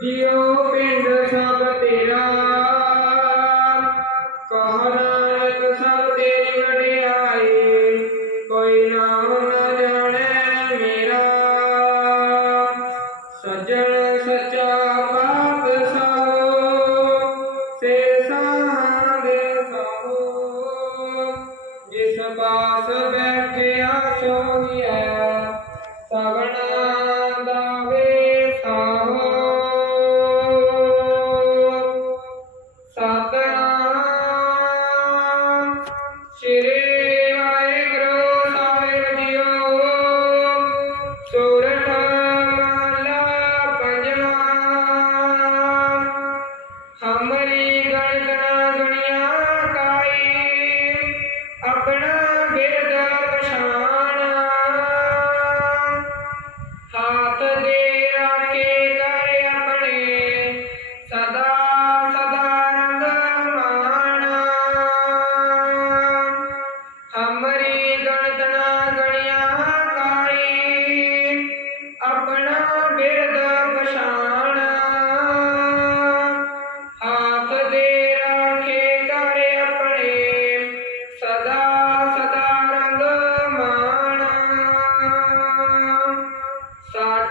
ਜਿਉ ਪਿੰਡ ਸਭ ਤੇਰਾ। ਕਹ ਨਾਨਕ ਸਭ ਤੇਰੀ ਵਡਿਆਈ, ਕੋਈ ਨਾਮ ਨ ਜਾਣੈ ਮੇਰਾ। ਸਜਣ ਸੱਚਾ ਪਾਪ ਸਾਹੋ ਸਾਹ ਸਾਦੇ ਸਾਹੋ, ਜਿਸ ਪਾਸ ਬੈਠਿਆ ਸਤਨਾਮ। ਸ੍ਰੀ ਵਾਹਿਗੁਰੂ ਸਾਹਿਬ ਜੀਓ। ਸੂਰਠ ਮਹਲਾ ਪੰਜਵਾ। ਹਮਰੀ ਗਣਨਾ ਦੁਨੀਆ ਕਾਈ। ਆਪਣਾ ਬਿਰਦ ਪਛਾਣਾ। ਹਾਥ ਦੇ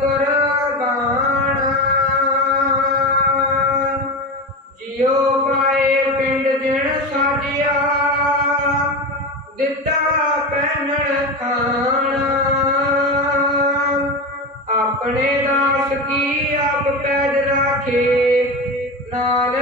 ਕੁਰਬਾਨ ਜਿਉ ਪਾਏ ਪਿੰਡ ਜਿਣ ਸਾਜਿਆ, ਦਿੱਤਾ ਪਹਿਨਣ ਖਾਣਾ ਆਪਣੇ ਦਾਸ ਕੀ ਆਪ ਪੈਜ ਰਾਖੇ, ਨਾਨਕ